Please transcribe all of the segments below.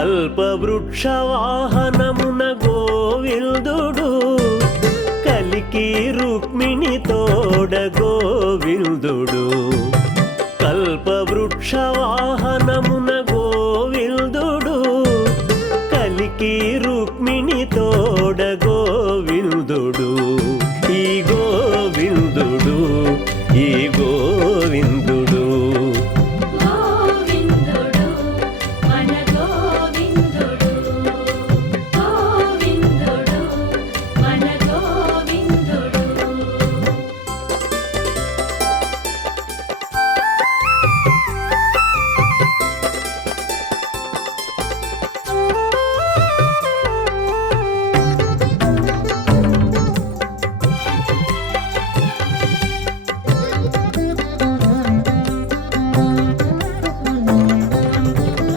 కల్పవృక్ష వాహనమున గోవిందుడు కలికి రుక్మిణి తోడ గోవిందుడు కల్పవృక్ష వాహనమున గోవిందుడు కలికి రుక్మిణి తోడ గోవిందుడు ఈ గోవిందుడు ఈ గోవిందుడు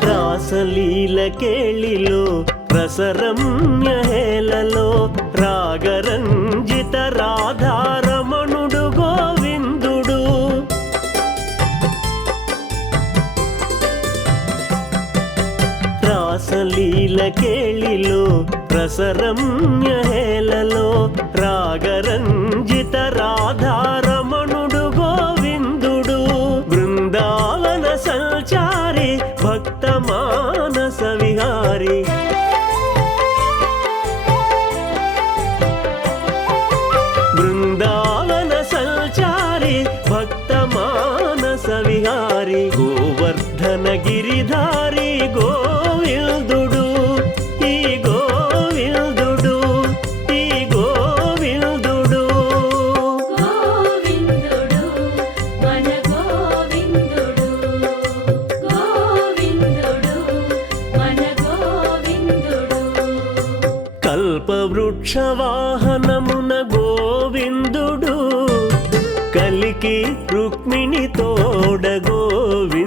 రాసలీల కేళిలో రసరమ్య హేళలో రాగరంజిత రాధారమణుడు గోవిందుడు రాసలీల కేళిలో రసరమ్య హేళలో రాగరంజిత రాధారమణుడు గోవిందుడు బృందావన సంచారి భక్త మానస విహారి బృందావన సంచారి భక్త మానస విహారి గోవర్ధన గిరిధారి గోవిందుడు ఈ గోవిందుడు ఈ గోవిందుడు కల్పవృక్ష వాహనమున గోవిందుడు కలికి రుక్మిణి తోడ గోవిందుడు